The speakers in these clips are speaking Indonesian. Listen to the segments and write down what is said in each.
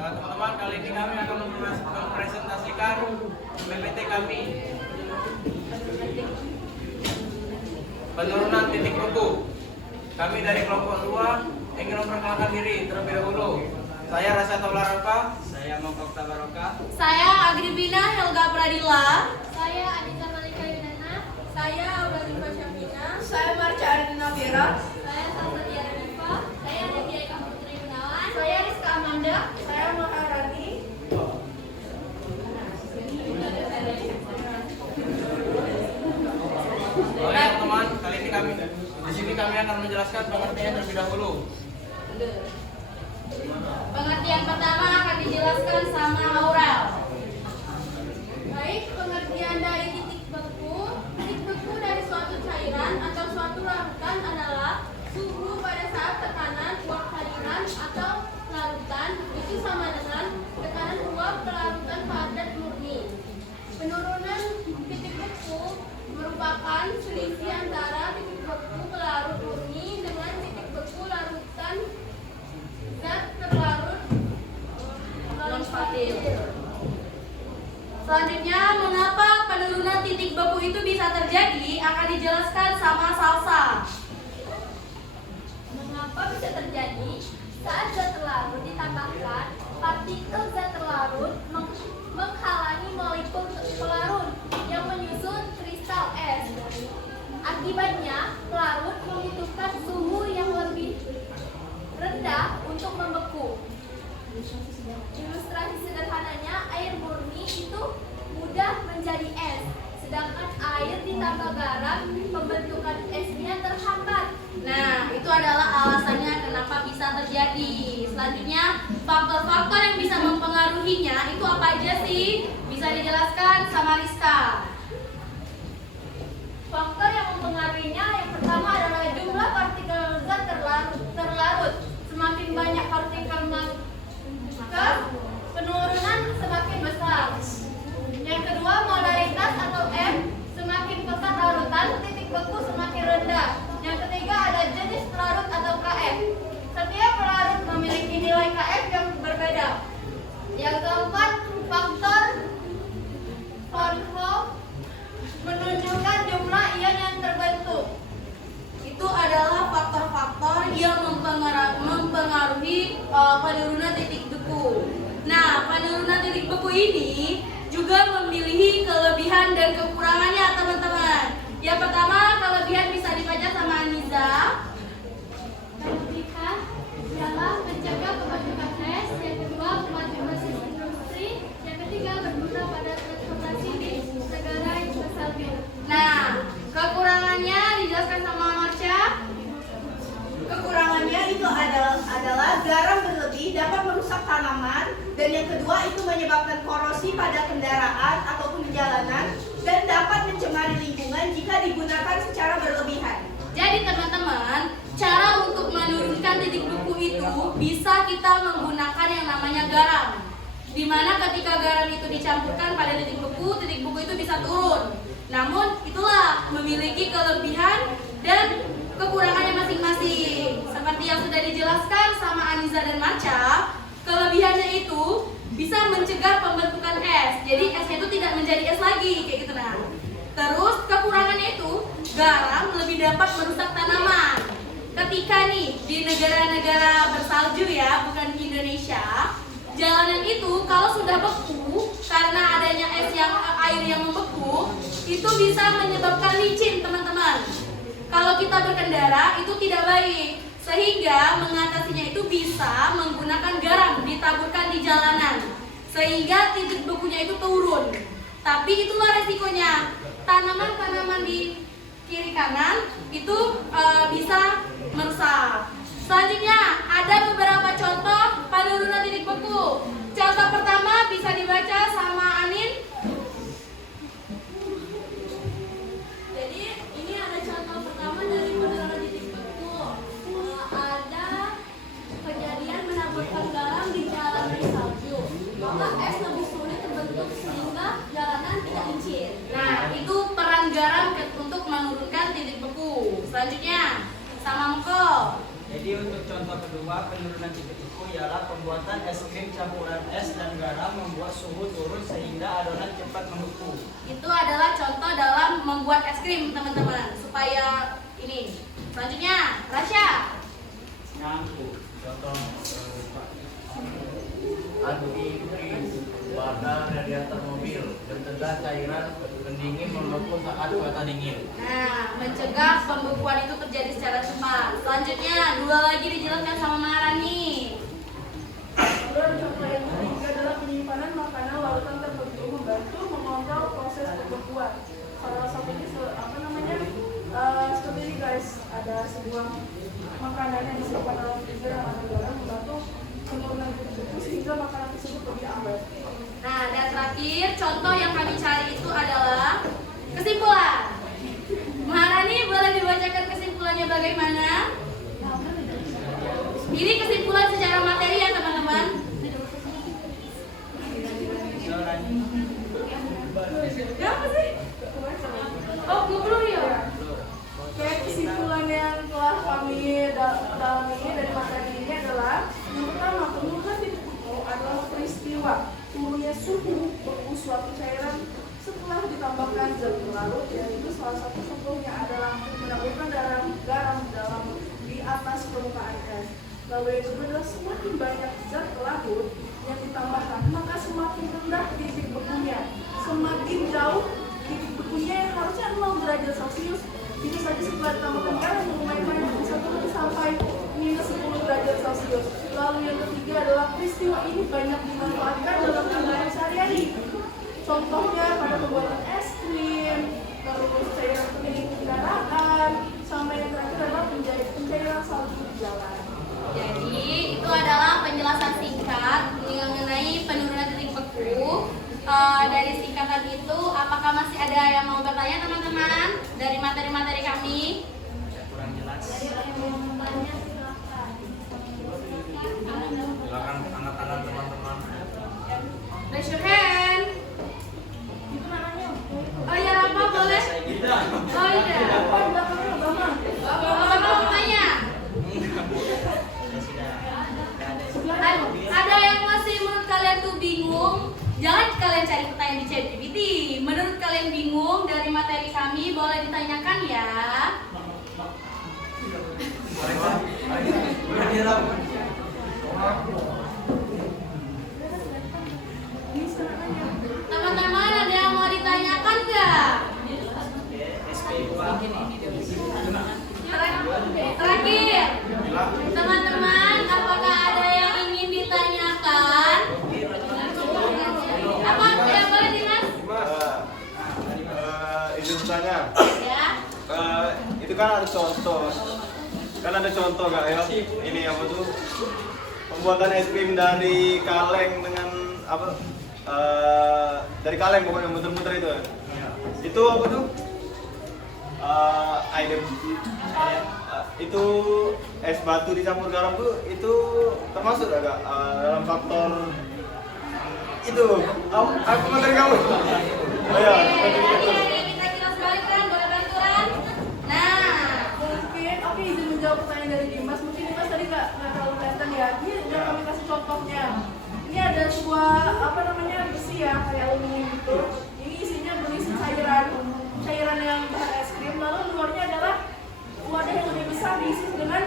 Nah, teman-teman, kali ini kami akan mempresentasikan PPT kami. Penurunan titik beku. Kami dari kelompok 2 ingin memperkenalkan diri terlebih dahulu. Saya Rasa Taularoka. Saya Mongkok Tabaroka. Saya Agripina Helga Pradila. Saya Anita Malika Yunana. Saya Audalinka Syafina. Saya Marcia Ardina Vera. Saya Salsatia Rifa. Saya Nadia Eka Putri Gunawan. Saya Rizka Amanda. Saya Maharani. Oke, teman-teman, kali ini di sini kami akan menjelaskan pengertian terlebih dahulu. Pengertian pertama akan dijelaskan sama Aurel. Baik, pengertian dari titik beku. Titik beku dari suatu cairan atau suatu larutan adalah suhu pada saat tekanan uap cairan atau larutan itu sama dengan tekanan uap pelarutan padat murni. Penurunan titik beku merupakan selisih antara titik beku pelarut murni dengan titik beku larutan zat terlarut dalam stabil. Selanjutnya, mengapa penurunan titik beku itu bisa terjadi akan dijelaskan sama Salsa. Mengapa bisa terjadi? Saat zat terlarut ditambahkan, partikel zat terlarut menghalangi molekul pelarut yang menyusun kristal es. Akibatnya, pelarut membutuhkan suhu yang lebih rendah untuk membeku. Ilustrasi sederhananya, air murni itu mudah menjadi es, sedangkan air ditambah garam, pembentukan esnya terhambat. Nah, itu adalah alasannya kenapa bisa terjadi. Selanjutnya, faktor-faktor yang bisa mempengaruhinya itu apa aja sih? Bisa dijelaskan sama Rizka. Faktor yang mempengaruhinya yang pertama adalah jumlah partikel zat terlarut. Semakin banyak partikel maka penurunan semakin besar. Yang kedua, modalitas atau M. Semakin pekat larutan, titik beku semakin rendah. Yang ketiga ada jenis pelarut atau KF. Setiap pelarut memiliki nilai KF yang berbeda. Yang keempat, faktor Von Hoff menunjukkan jumlah ion yang terbentuk. Itu adalah faktor-faktor yang mempengaruhi penurunan titik beku. Nah, penurunan titik beku ini juga memiliki kelebihan dan kekurangannya, teman-teman. Yang pertama, kelebihan bisa dibaca sama Aniza. Kelebihan ialah mencegah pembentukan es. Yang kedua, kemajuan sistem industri. Yang ketiga, berguna pada transportasi di negara yang bersalju. Nah, kekurangannya dijelaskan sama Marcia. Kekurangannya itu adalah garam berlebih dapat merusak tanaman, dan yang kedua itu menyebabkan korosi pada kendaraan ataupun di jalanan dan dapat mencemari lingkungan jika digunakan secara berlebihan. Jadi teman-teman, cara untuk menurunkan titik beku itu bisa kita menggunakan yang namanya garam. Dimana ketika garam itu dicampurkan pada titik beku itu bisa turun. Namun itulah memiliki kelebihan dan kekurangannya masing-masing. Seperti yang sudah dijelaskan sama Aniza dan Marcia, kelebihannya itu bisa mencegah pembentukan es. Jadi esnya itu tidak menjadi es lagi, kayak gitu nah. Terus kekurangannya itu garam lebih dapat merusak tanaman. Ketika nih di negara-negara bersalju ya, bukan di Indonesia, jalanan itu kalau sudah beku karena adanya air yang membeku, itu bisa menyebabkan licin, teman-teman. Kalau kita berkendara itu tidak baik, sehingga mengatasinya itu bisa menggunakan garam ditaburkan di jalanan, sehingga titik bekunya itu turun. Tapi itulah resikonya, tanaman-tanaman di kiri kanan itu bisa merusak. Selanjutnya ada beberapa contoh penurunan titik beku. Contoh pertama bisa dibaca sama Anin. Jadi ini ada contoh pertama dari penurunan titik beku. Ada kejadian menaburkan garam di jalan bersalju. Maka es lebih sulit terbentuk sehingga jalanan tidak licin. Nah, itu peran garam untuk menurunkan titik beku. Selanjutnya sama Mko. Jadi untuk contoh contoh kedua penurunan titik beku ialah pembuatan es krim campuran es dan garam membuat suhu turun sehingga adonan cepat membeku. Itu adalah contoh dalam membuat es krim, teman-teman. Supaya ini. Selanjutnya, Rasya. Nyangkut. Contoh antifreeze pada radiator mobil, mencegah cairan pendingin membeku saat cuaca dingin. Nah, mencegah pembekuan itu terjadi secara cepat. Selanjutnya, dua lagi dijelaskan sama Maharani. Lalu contoh yang ketiga adalah penyimpanan makanan larutan tertentu membantu mengontrol proses pembekuan. Salah satunya seperti ini guys, ada sebuah makanan yang disimpan dalam freezer yang ada garam membantu penurunan titik beku sehingga makanan tersebut lebih awet. Nah, dan terakhir, contoh yang kami cari itu adalah kesimpulan. Maharani boleh dibacakan kesimpulannya bagaimana? Ini kesimpulan secara materi ya teman-teman. Apa sih? Oh, belum ya? Oke, kesimpulan yang telah kami dalami dari materi ini adalah yang pertama, penurunan titik beku adalah peristiwa turunnya suhu beku suatu cairan setelah ditambahkan zat pelarut, yaitu salah satu contohnya adalah menambahkan garam dalam di atas permukaan es. Lalu yang kedua adalah semakin banyak zat pelarut yang ditambahkan, maka semakin rendah titik bekunya. Semakin jauh titik bekunya yang harusnya 0 derajat Celcius, bisa saja setelah ditambahkan garam lumayan bisa turun sampai -10 derajat Celcius. Lalu yang ketiga adalah peristiwa ini banyak dimanfaatkan dalam kehidupan sehari-hari. Contohnya pada pembuatan es krim, terus cairan pendingin kendaraan, sama yang terakhir adalah pencairan salju di jalan. Jadi, itu adalah penjelasan singkat mengenai penurunan titik beku. Dari singkatan itu, apakah masih ada yang mau bertanya teman-teman dari materi-materi kami? Kurang jelas. Silakan angkat tangan teman-teman. Raise your hand. Oh ya, Rafa boleh? Oh iya. Apa mau tanya? Ada yang masih menurut kalian tuh bingung? Jangan kalian cari pertanyaan di ChatGPT. Menurut kalian bingung dari materi kami, boleh ditanyakan ya. Teman-teman, ada yang mau ditanyakan nggak? Terakhir, teman-teman, apakah ada yang ingin ditanyakan? Apa yang boleh Dimas? Izin bertanya. Ya. Itu kan ada contoh gak ya? Ini apa tuh? Pembuatan es krim dari kaleng dengan apa? Dari kaleng pokoknya muter-muter itu. Itu apa tuh? Item. Itu es batu dicampur garam tuh itu termasuk agak dalam faktor itu. Aku materi kamu. Oh ya. Kita kilas balik kan, boleh bantuan? Nah, Mungkin, oke, izin menjawab pertanyaan dari Dimas. Mungkin Dimas tadi nggak terlalu kelihatan ya. Ini udah kami kasih contohnya. Ini ada sebuah besi ya, kayak aluminium gitu. Ini isinya berisi cairan yang bahan es krim. Lalu luarnya adalah wadah yang lebih besar diisi dengan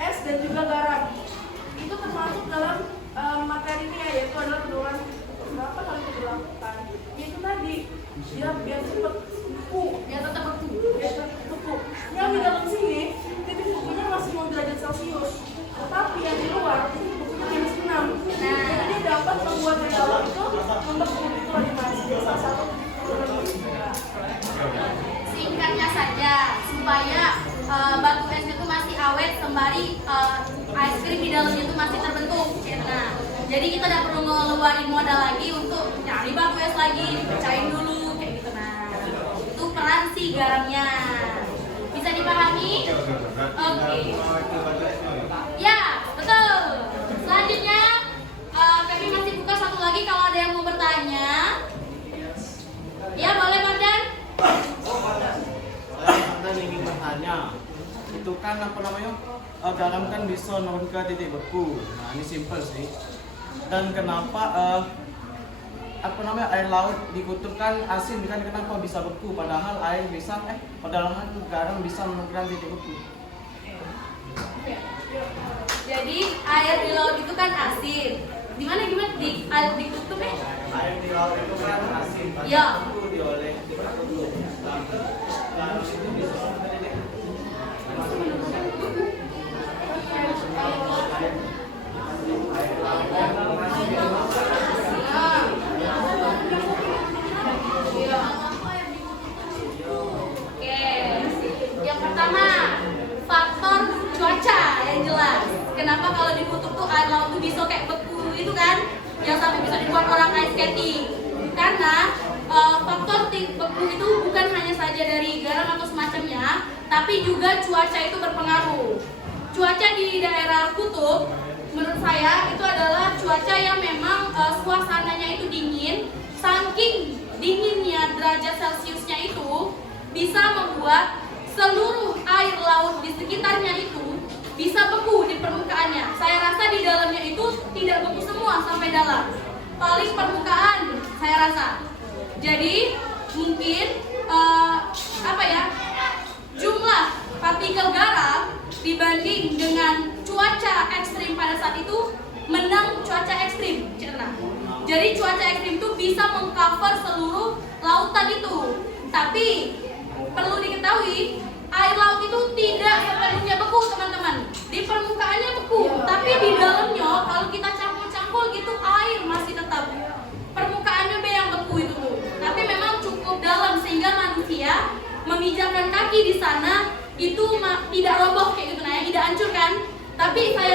es dan juga garam. Itu termasuk dalam materi ini ya, yaitu adalah penurunan berapa kali itu dilakukan. Itu tadi dia biar cepat beku, ya tetap beku. Yang di dalam sini titik bekunya masih 0 derajat Celcius, tetapi yang di luar titik bekunya -6. Jadi dia dapat membuat di dalam itu membeku itu animasi. Salah satu Singkatnya saja, supaya batu esnya itu masih awet sembari ice cream di dalamnya itu masih terbentuk. Nah, jadi kita tidak perlu ngeluarin modal lagi untuk nyari batu es lagi, pecahin dulu kayak gitu. Nah, itu peran si garamnya. Bisa dipahami? Oke. Ya, betul. Selanjutnya kami masih buka satu lagi kalau ada yang mau bertanya. Ya, boleh Mardan? Saya ingin bertanya. itu kan apa namanya garam kan bisa menurun ke titik beku. Nah ini simple sih. Dan kenapa apa namanya air laut di kutub kan asin kan, kenapa bisa beku padahal air bisa padahal garam bisa menurunkan titik beku. Jadi air di laut itu kan asin. Gimana di air di kutub ya? Air di laut itu kan asin. Ya. Beku diolah di kutub. Garam itu bisa menurunkan titik beku. Yang pertama, faktor cuaca yang jelas. Kenapa kalau di kutub tuh air laut tuh bisa kayak beku itu kan, yang sampai bisa dibuat orang ice skating. Karena faktor beku itu bukan hanya saja dari garam atau semacamnya, tapi juga cuaca itu berpengaruh. Cuaca di daerah kutub, menurut saya itu adalah cuaca yang memang suasananya itu dingin. Saking dinginnya derajat Celciusnya itu bisa membuat seluruh air laut di sekitarnya itu bisa beku di permukaannya. Saya rasa di dalamnya itu tidak beku semua sampai dalam, paling permukaan saya rasa. Jadi mungkin jumlah partikel garam dibanding dengan cuaca ekstrim pada saat itu menang cuaca ekstrim. Jadi cuaca ekstrim itu bisa mengcover seluruh lautan itu. Tapi perlu diketahui, air laut itu tidak sepenuhnya beku, teman-teman. Di permukaannya beku, tapi di dalamnya kalau kita campur-campur gitu air masih tetap permukaannya yang beku itu tuh. Tapi memang cukup dalam sehingga manusia memijakkan kaki di sana itu tidak roboh kayak gitu, nah ya, tidak hancur kan. Tapi saya